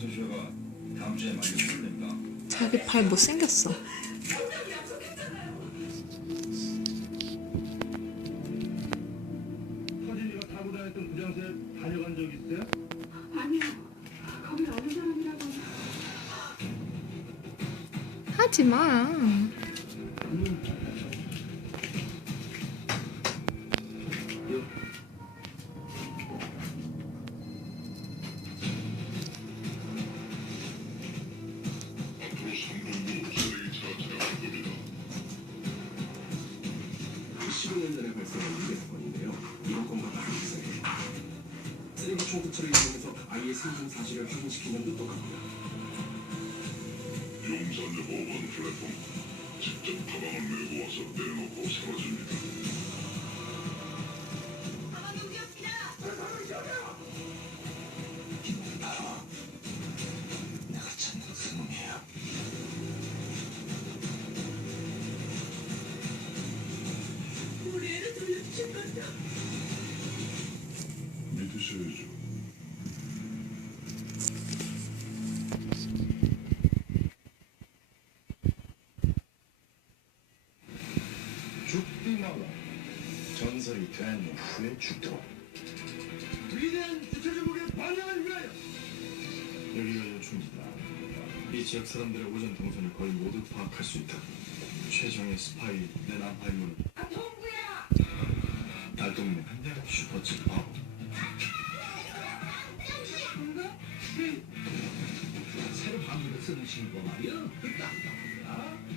공소시효가 다음 주에 만료될 겁니다. 자기 팔 못생겼어. 서진이가 타고 다녔던 부장소에 다녀간 적 있어요? 아니요. 거기 어느 사람이라고. 하지 마. 년전에 발생한 유괴 사건인데요. 이번 건과 다른 기사예요. 쓰레기 총투처를 이용해서 아이의 생존 사실을 확인시키는 똑똑합니다. 용산역 5번 플랫폼 직접 가방을 메고 와서 내려놓고 사라집니다. 가방이 움직였습니다. 이놈이 바로 내가 찾는 그 놈이에요. 우리 애를 돌려주실 거죠? 믿으셔야죠. 죽디 마라. 전설이 된 후에 죽도록. 위대한 지켜주국의 반영을 위하여! 여기가 요충지다. 이 지역 사람들의 오전 동선을 거의 모두 파악할 수 있다. 최정의 스파이 내 남파임은 아, 동구야! 달동네 슈퍼집 바보. 새로 방문을 쓰는 친구가 말이야.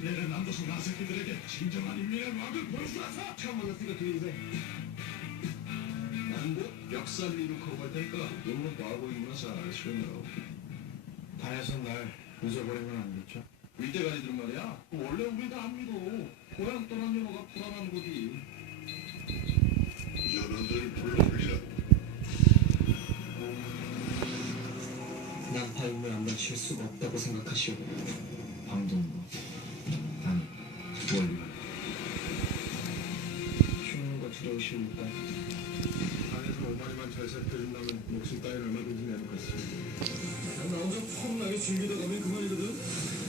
내가 남조선 나새끼들에게 진정한 인민의 왕을 보여주라서 처음 만났으니까 뒤에 인사해. 난뭐 역사를 이룩하고 갈 테니까 너무 과거 인물은 잘 아시겠네요. 다해선 날 잊어버리면 안 됐죠? 위대가리들은 말이야. 원래 우리가 안 믿어. 고향 떠난 연호가 불안한 거지. 연원들 불러올리라. 난파임을 안 맞출 수가 없다고 생각하시오. 방동무. 아니, 원리가. 쉬는 거 들어오십니까? 안에서 어머니만 잘 살펴준다면 목숨 따위를 얼마든지 내놓겠어. 나 혼자 폼나게 즐기다 가면 그만이거든.